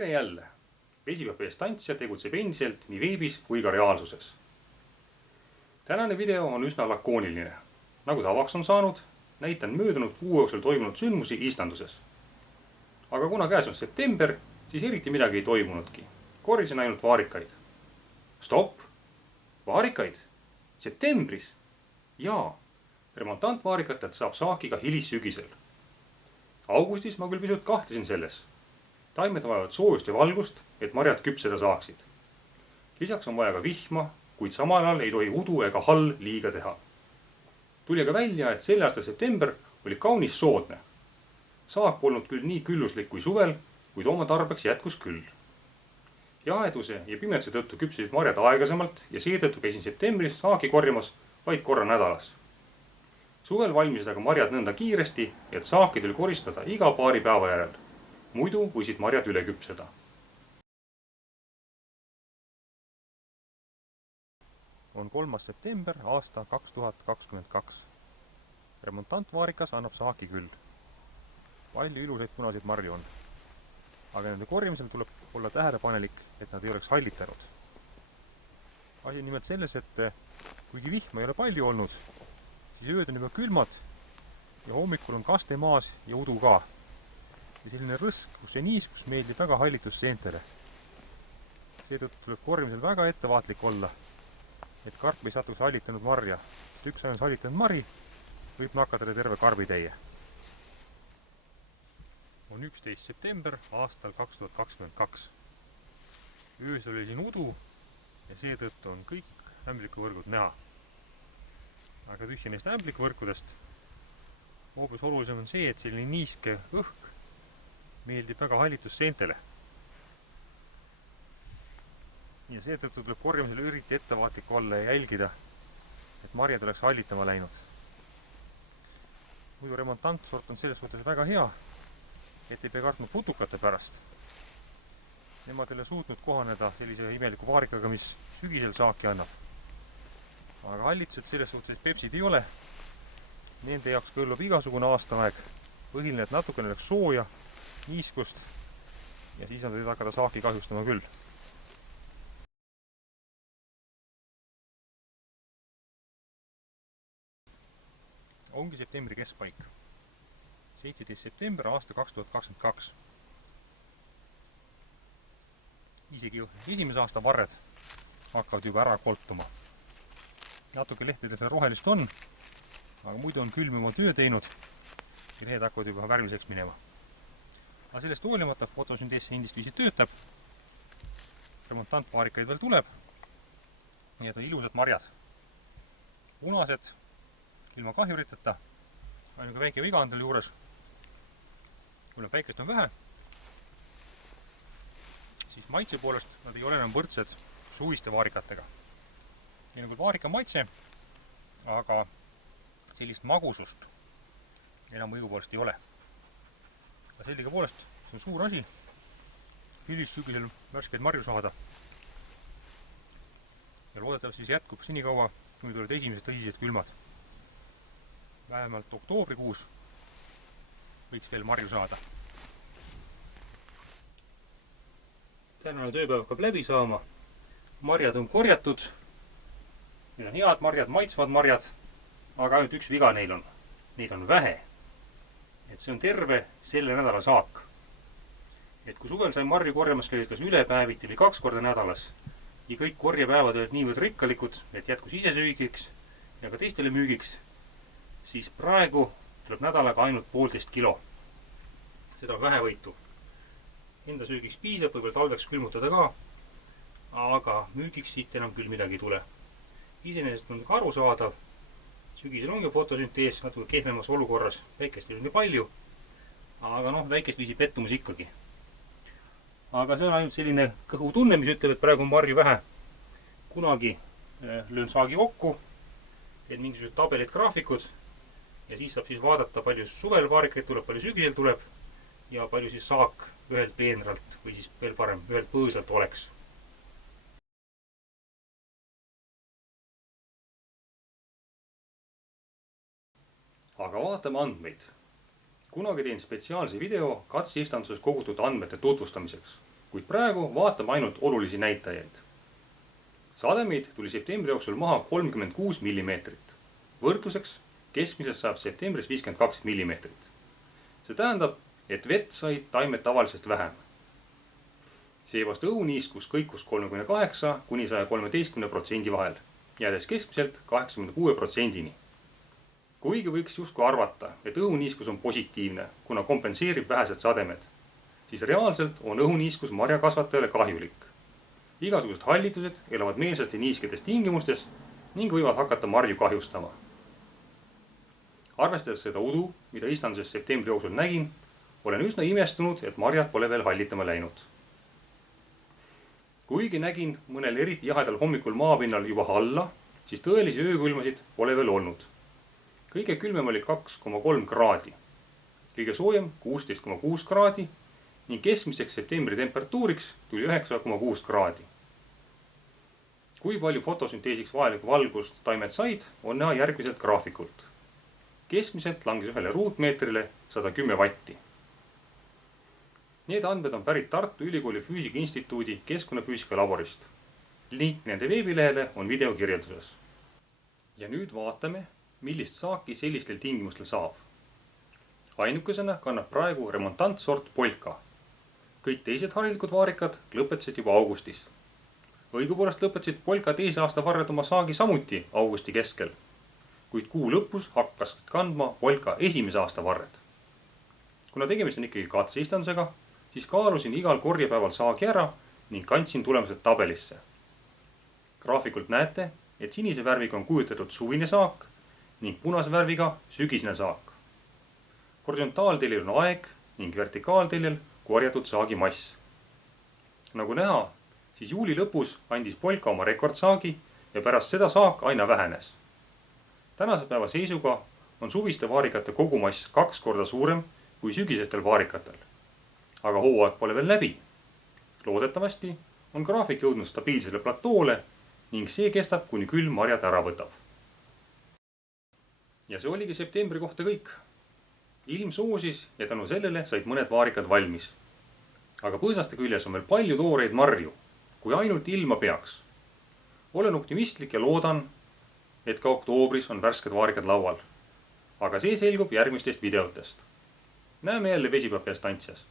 tere jälle! Vesipapi Estancia tegutseb endiselt nii veebis kui ka reaalsuses. Tänane video on üsna lakooniline. Nagu tavaks on saanud, näitan möödunud kuu jooksul toimunud sündmusi Islanduses. Aga kuna käes on september, siis eriti midagi ei toimunudki. Korjasin ainult vaarikaid. Stopp! Vaarikaid? Septembris? Jaa, remontantvaarikatelt saab saaki ka hilissügisel. Augustis ma küll pisut kahtlesin selles. Taimed vajavad soojust ja valgust, et marjad küpseda saaksid. Lisaks on vaja ka vihma, kuid samal ajal ei tohi udu ega hall liiga teha. Tuli aga välja, et selle aasta september oli kaunis soodne. Saak polnud küll nii külluslik kui suvel, kuid oma tarbeks jätkus küll. Jaeduse ja pimeduse tõttu küpsesid marjad aeglasemalt ja seetõttu käisin septembris saaki korjamas vaid korra nädalas. Suvel valmisid aga marjad nõnda kiiresti, et saaki tuli koristada iga paari päeva järel. Muidu võisid marjad üle küpseda. On 3. september aasta 2022. Remontantvaarikas annab saaki küll. Palju ilusaid punaseid marju on. Aga nende korjamisel tuleb olla tähelepanelik, et nad ei oleks hallitanud. Asi on nimelt selles, et kuigi vihma ei ole palju olnud, siis ööd on juba külmad ja hommikul on kaste maas ja udu ka. Ja selline rõskus ja niiskus meeldib väga hallitusseentele. Seetõttu tuleb korjamisel väga ettevaatlik olla, et karp ei satuks hallitanud marja. Üks ainult hallitanud mari võib nakatada terve karbitäie. On 11. september aastal 2022. Öösel oli siin udu ja seetõttu on kõik ämblikuvõrgud näha. Aga tühja neist ämblikuvõrkudest hoopis olulisem on see, et selline niiske õhk meeldib väga hallitusseentele. Ja seetõttu tuleb korjamisel üriti ettevaatlik olla ja jälgida, et marjad oleks hallitama läinud. Muidu remontantsort on selles suhtes väga hea, et ei pea kartma putukate pärast. Nemad ei ole suutnud kohaneda sellise imeliku vaarikaga, mis sügisel saaki annab. Aga hallitused selles suhtes pepsid ei ole. Nende jaoks kõllub igasugune aastaaeg. Põhiline, et natukene oleks sooja, niiskust ja siis nad võivad hakata saaki kahjustama küll. Ongi septembri keskpaik. 17. september aasta 2022. Isegi esimese aasta varred hakkavad juba ära koltuma. Natuke lehtedel rohelist on, aga muidu on külm oma töö teinud ja lehed hakkavad juba värviliseks minema. Aga sellest hoolimata fotosüntees indistviisi töötab. Remontantvaarikaid veel tuleb. Need on ilusad marjad. Punased, ilma kahjuriteta. Ainuke väike viga on tal juures. Kuna päikest on vähe, siis maitse poolest nad ei ole enam võrdsed suviste vaarikatega. Neil on küll vaarika maitse, aga sellist magusust enam õigupoolest ei ole. Aga sellega poolest see on suur asi hilissügisel värskeid marju saada. Ja loodetavasti siis jätkub senikaua, kui tulevad esimesed tõsised külmad. Vähemalt oktoobrikuus võiks veel marju saada. Tänane tööpäev hakkab läbi saama. Marjad on korjatud. Need on head marjad, maitsvad marjad, aga ainult üks viga neil on. Neid on vähe. Et see on terve selle nädala saak. Et kui suvel sai marju korjamas käisid kas ülepäeviti või 2 korda nädalas ja kõik korjepäevad olid niivõrd rikkalikud, et jätkus ise söögiks ja ka teistele müügiks, siis praegu tuleb nädalaga ainult 1,5 kilo. Seda on vähevõitu. Enda söögiks piisab, võib-olla talveks külmutada ka, aga müügiks siit enam küll midagi ei tule. Iseenesest on ka arusaadav. Sügisel ongi fotosüntees natuke kehvemas olukorras, väikest ei ole nii palju, aga väikest viisi pettumus ikkagi. Aga see on ainult selline kõhutunne, mis ütleb, et praegu on marju vähe. Kunagi löön saagi kokku, teen mingisugused tabelid, graafikud ja siis saab siis vaadata, palju suvel vaarikaid tuleb, palju sügisel tuleb ja palju siis saak ühelt peenralt või siis veel parem ühelt põõsalt oleks. Aga vaatame andmeid. Kunagi teen spetsiaalse video katse-Islanduses kogutud andmete tutvustamiseks. kuid praegu vaatame ainult olulisi näitajaid. Sademeid tuli septembri jooksul maha 36 millimeetrit. Võrdluseks keskmiselt saab septembris 52 millimeetrit. See tähendab, et vett said taimed tavalisest vähem. Seevastu õhuniiskus kõikus 38 kuni 113% vahel, jäädes keskmiselt 86%-ni. Kuigi võiks justkui arvata, et õhuniiskus on positiivne, kuna kompenseerib vähesed sademed, siis reaalselt on õhuniiskus marjakasvatajale kahjulik. Igasugused hallitused elavad meelsasti niiskedes tingimustes ning võivad hakata marju kahjustama. Arvestades seda udu, mida istanduses septembri jooksul nägin, olen üsna imestunud, et marjad pole veel hallitama läinud. Kuigi nägin mõnel eriti jahedal hommikul maapinnal juba halla, siis tõelisi öökülmasid pole veel olnud. Kõige külmem oli 2,3 kraadi, kõige soojem 16,6 kraadi ning keskmiseks septembri temperatuuriks tuli 9,6 kraadi. Kui palju fotosünteesiks vajalikku valgust taimed said, on näha järgmiselt graafikult. Keskmiselt langes ühele ruutmeetrile 110 vatti. Need andmed on pärit Tartu Ülikooli Füüsika Instituudi keskkonnafüüsika laborist. Link nende veebilehele on videokirjelduses. Ja nüüd vaatame, millist saaki sellistel tingimustel saab. Ainukesena kannab praegu remontantsort Polka. Kõik teised harilikud vaarikad lõpetasid juba augustis. Õigupoolest lõpetasid Polka teise aasta varred oma saagi samuti augusti keskel, kuid kuu lõpus hakkas kandma Polka esimese aasta varred. Kuna tegemist on ikkagi katseistandusega, siis kaalusin igal korjepäeval saagi ära ning kandsin tulemused tabelisse. Graafikult näete, et sinise värviga on kujutatud suvine saak ning punase värviga sügisene saak. Horisontaalteljel on aeg ning vertikaalteljel korjatud saagi mass. Nagu näha, siis juuli lõpus andis Polka oma rekordsaagi ja pärast seda saak aina vähenes. Tänase päeva seisuga on suviste vaarikate kogumass 2 korda suurem kui sügisestel vaarikatel. Aga hooaeg pole veel läbi. Loodetavasti on graafik jõudnud stabiilsele platoole ning see kestab, kuni külm marjad ära võtab. Ja see oligi septembri kohta kõik. Ilm soosis ja tänu sellele said mõned vaarikad valmis. Aga põõsaste küljes on veel palju tooreid marju, kui ainult ilma peaks. Olen optimistlik ja loodan, et ka oktoobris on värsked vaarikad laual. Aga see selgub järgmistest videotest. Näeme jälle Vesipäeva stantsias.